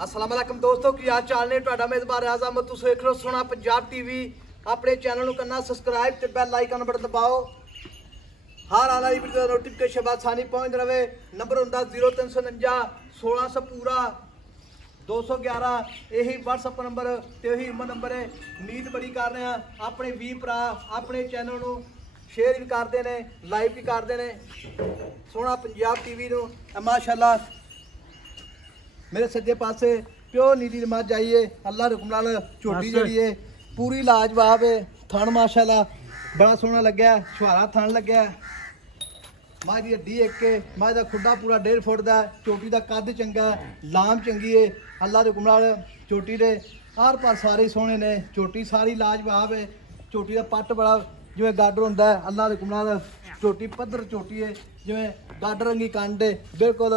अस्सलाम वालेकुम दोस्तों की हाल चाल ने ਤੁਹਾਡਾ ਮੇਜ਼ਬਾਨ ਰਿਆਜ਼ ਅਹਿਮਦ ਤੁਸੀਂ ਦੇਖ ਰਹੇ ਹੋ ਸੋਹਣਾ ਪੰਜਾਬ ਟੀਵੀ ਆਪਣੇ ਚੈਨਲ ਨੂੰ ਕਰਨਾ ਸਬਸਕ੍ਰਾਈਬ ਤੇ ਬੈਲ ਆਈਕਨ ਬਟਨ ਦਬਾਓ ਹਰ ਆਉਣ ਵਾਲੀ ਵੀਡੀਓ ਦਾ ਨੋਟੀਫਿਕੇਸ਼ਨ ਬਾਅਦ ਸਾਨੀ ਪਹੁੰਚ ਰਵੇ ਨੰਬਰ ਹੁੰਦਾ 0349 1600 ਪੂਰਾ 211 यही WhatsApp नंबर ਤੇ ਇਹੀ ਈਮੇਲ ਨੰਬਰ ਹੈ ਉਮੀਦ ਬੜੀ ਕਰ ਰਹੇ ਆ ਆਪਣੇ ਵੀ ਭਰਾ ਆਪਣੇ ਚੈਨਲ ਨੂੰ शेयर भी करते हैं लाइव भी करते हैं सोहना पंजाब टीवी ਨੂੰ माशाअल्लाह मेरे सज्जे पासे प्योर नीली मझ आई है अल्लाह हुक्म नाल झोटी जी है पूरी लाजवाब है थन माशाअल्लाह बड़ा सोहना लग्या छुहारा थन लग्या मझ की हड्डी एक मझ का खुडा पूरा 1.5 फुट का झोटी का कद चंगा लाम चंगी है अल्लाह के हुक्म नाल झोटी दे आर पार सारे सोहने ने झोटी सारी लाजवाब है झोटी का पट बड़ा जिवें गाडर होंदा है अल्लाह दे हुक्म नाल झोटी पद्धर झोटी है जिवें गाडर रंगी कंड है बिल्कुल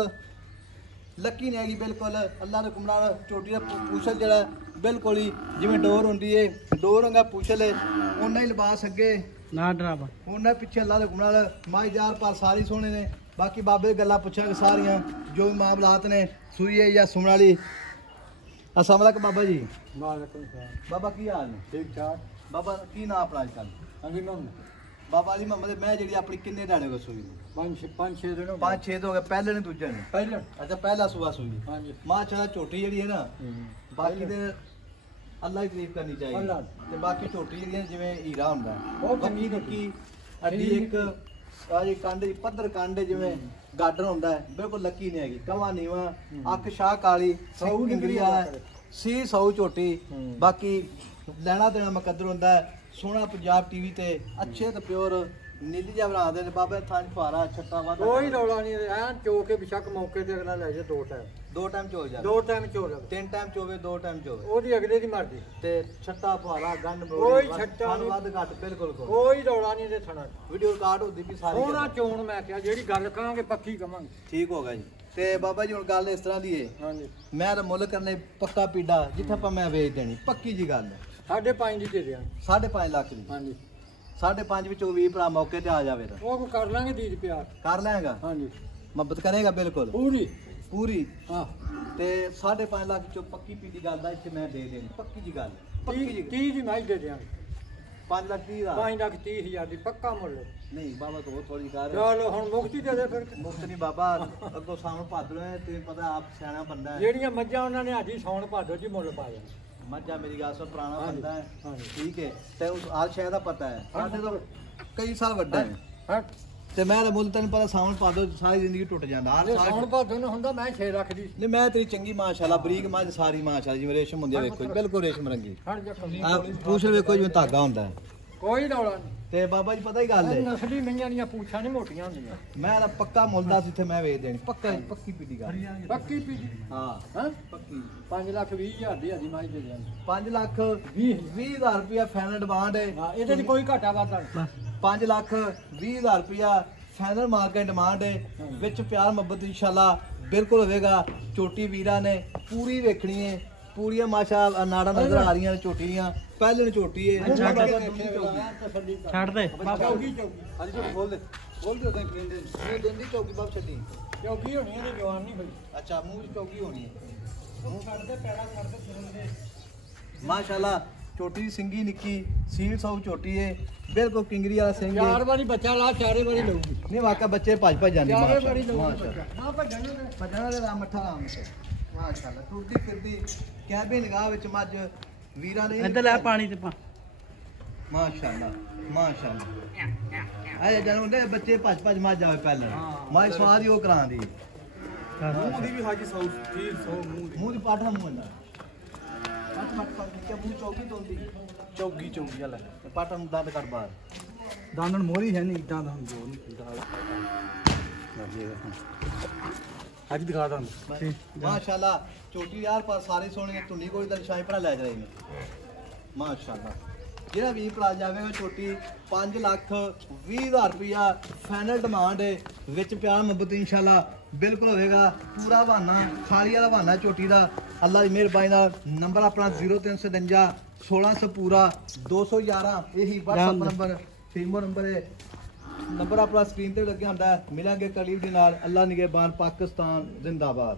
लक्की नहीं हैगी बिल्कुल अल्लाह दे हुक्म नाल झोटी दा पूछल जिहड़ा बिल्कुल ही जिवें डोर होंदी है डोर रंगा पूछल है उन्ना ही लिबास अगे ना डरावा उन्ना पीछे अल्लाह दे हुक्म नाल माईजार पर सारी सोहने ने बाकी बाबे गल्लां पुछांगे सारियां जो भी मामलात ने सूई है या सुन वाली अस्सलाम वालेकुम बाबा जी वालेकुम सलाम बाबा की हाल ने ठीक ठाक बाबा की नाम अपना अजकल बाबा अली मोहम्मद मैं जी अपनी किन्ने दाने को सूई 5-6 दिन हो गए पहले ने दूजे ने पहले अच्छा पहला सुबह सूई हां जी माशाल्लाह छोटी जी है ना बाकी दे अल्लाह की तारीफ करनी चाहिए ते बाकी छोटी जी जिवें हीरा हुंदा बहुत चंगी निक्की हड्डी एक सारी कांडे पद्धर कांडे जिवें गाडर हुंदा है बिल्कुल लक्की नहीं हैगी कवा नीवा अख शाह काली सौ इंगरी वाला सी सौ छोटी बाकी लेना देना मुकद्दर हुंदा है सोहना पंजाब टीवी ते अच्छे ते प्योर नीली जा बना दे बाबे थां फारा छट्टा वा कोई रौला नहीं ऐन चो के बेशक मौके ते अगला ले जा दो टाइम चो जा दो टाइम चो तीन टाइम चोवे दो टाइम चोवे ओदी अगले दी मर्जी ते छट्टा फारा गंद कोई छट्टा वध घट बिल्कुल कोई रौला नहीं ते थणा वीडियो रिकॉर्ड होदी भी सारी सोहना चोण मैं कहा जेडी गल कहांगे पक्की कवांगे ठीक होगा जी ते बाबा जी हुण गल इस तरह दी है हां जी मैं तो मुल करने पक्का पीड़ा जिथे पा मैं वेच देनी पक्की जी गल है 5.5 ਦੀ ਦੇ ਦਿਆਂ 5.5 ਲੱਖ ਦੀ ਹਾਂਜੀ 5.5 ਵਿੱਚੋਂ 20 ਭਰਾ ਮੌਕੇ ਤੇ ਆ ਜਾਵੇ ਤਾਂ ਉਹ ਕਰ ਲਾਂਗੇ ਦੀਦ ਪਿਆਰ ਕਰ ਲਾਂਗਾ ਹਾਂਜੀ ਮੁਹੱਬਤ ਕਰੇਗਾ ਬਿਲਕੁਲ ਪੂਰੀ ਹਾਂ ਤੇ 5.5 ਲੱਖ ਵਿੱਚੋਂ ਪੱਕੀ ਪੀ ਦੀ ਗੱਲ ਦਾ ਇੱਥੇ ਮੈਂ ਦੇ ਦੇਣੀ ਪੱਕੀ ਜੀ ਗੱਲ ਪੱਕੀ ਜੀ 30 ਦੀ ਮੈਂ ਦੇ ਦਿਆਂ 5 ਲੱਖ 30 ਦਾ 5 ਲੱਖ 30 ਹਜ਼ਾਰ ਦੀ ਪੱਕਾ ਮੁੱਲ ਨਹੀਂ ਬਾਬਾ ਤੋਂ ਥੋੜੀ ਕਰ ਚਲੋ ਹੁਣ ਮੁਕਤੀ ਦੇ ਦੇ ਫਿਰ ਮੁਕਤ ਨਹੀਂ ਬਾਬਾ ਅੱਗੋਂ ਸਾਵਣ ਭਾਦੋ ਹੈ ਤੇ ਪਤਾ ਆਪ ਸਿਆਣਾ ਬੰਦਾ ਹੈ ਜਿਹੜੀਆਂ ਮੱਝਾਂ ਉਹਨਾਂ ਨੇ ਹਾਜੀ ਸੌਣ ਭਾਦੋ ਜੀ ਮੁੱਲ ਪਾਇਆ मज्जा मेरी गल सुन पुराना बंदा है ठीक है ते उस हर शय दा पता है साडे तो कई साल वड्डा है ते मैं मुल तैनूं पता सावन भादो सारी जिंदगी टुट जांदा हर सावन भादो ने हुंदा मैं 6 ਲੱਖ ਦੀ नहीं मैं तेरी चंगी माशाल्लाह बरीक मज सारी माशाल्लाह जिवें रेशम हुंदी वेखो बिल्कुल रेशम रंगी पूछ वेखो जिवें धागा हुंदा है कोई रौला नहीं ते बाबा जी पता ही गल है नसली मईयां ਦੀਆਂ पूछां नहीं मोटियां हुंदियां मैं ਤਾਂ ਪੱਕਾ ਮੁੱਲ ਦਾ ਜਿੱਥੇ ਮੈਂ ਵੇਚ ਦੇਣੀ ਪੱਕੀ ਪੀੜੀ ਗੱਲ ਪੱਕੀ ਪੀੜੀ ਹਾਂ ਪੱਕੀ 5,20,000 ਦੀ ਆਦੀ ਮਾਈ ਦੇ ਦਿਆਂ 5,20,000 ਰੁਪਿਆ ਫਾਈਨਲ ਡਿਮਾਂਡ ਹੈ ਇਹਦੇ ਦੀ ਕੋਈ ਘਾਟਾ ਵਾਧਾ ਨਹੀਂ 5,20,000 ਰੁਪਿਆ ਫਾਈਨਲ ਮਾਰਕੀਟ ਡਿਮਾਂਡ ਹੈ ਵਿੱਚ ਪਿਆਰ ਮੁਹੱਬਤ ਇੰਸ਼ਾਅੱਲਾ ਬਿਲਕੁਲ ਹੋਵੇਗਾ ਚੋਟੀ ਵੀਰਾਂ ਨੇ ਪੂਰੀ ਵੇਖਣੀ ਹੈ पूरिया माशा नाड़ा नजर आ रही चोटी दियां पहले चोटी है छड़ दे बोल दे देंदी चौकी बाप छड्डी चौकी होनी है जवान नहीं भाई अच्छा मुंह चौकी होनी है मुंह छड़ दे पैड़ा छड़ दे सुन दे माशाल्लाह चोटी सिंगी निक्की सील सौ चोटी है बिल्कुल किंगरी वाला सिंग है चार बारी बच्चा ला चारे बारी लऊगी नहीं वाका बच्चे भज जांदे चारे बारी लऊगी हां भजना दे मठा राम से माशाल्लाह टूटी फिरदी कैबे निगाह विच मज वीरां ने इधर ले पानी ते पा माशाल्लाह आए जानू दे बच्चे भज मज आवे पहले मां सवारी ओ करा दी मुंह दी भी हाजी सौ ठीक सौ मुंह दी पाठा मुंह ना पट के मुंह चौकी तोंदी चौकी वाला पाठा नु दंद कर बाहर दानन मोरी है नहीं इदां दा जो नहीं आज दिखा दा माशाल्लाह चोटी यार पर सारे सोने धुनी कोई दा शाही भरा ले जाए माशाल्लाह जेड़ा भी भरा जावेगा चोटी 5,20,000 रुपया फाइनल डिमांड है विच प्यार मुहब्बत इंशाल्लाह बिल्कुल होएगा पूरा बहाना खाली वाला बहाना चोटी दा अल्लाह की मेहरबानी नाल नंबर अपना 0349 1600 पूरा 211 यही WhatsApp नंबर फीमो नंबर है नंबर अपना स्क्रीन ते लगे हुंदा है मिलांगे कलीब दे नाल अल्लाह निगहबान पाकिस्तान जिंदाबाद।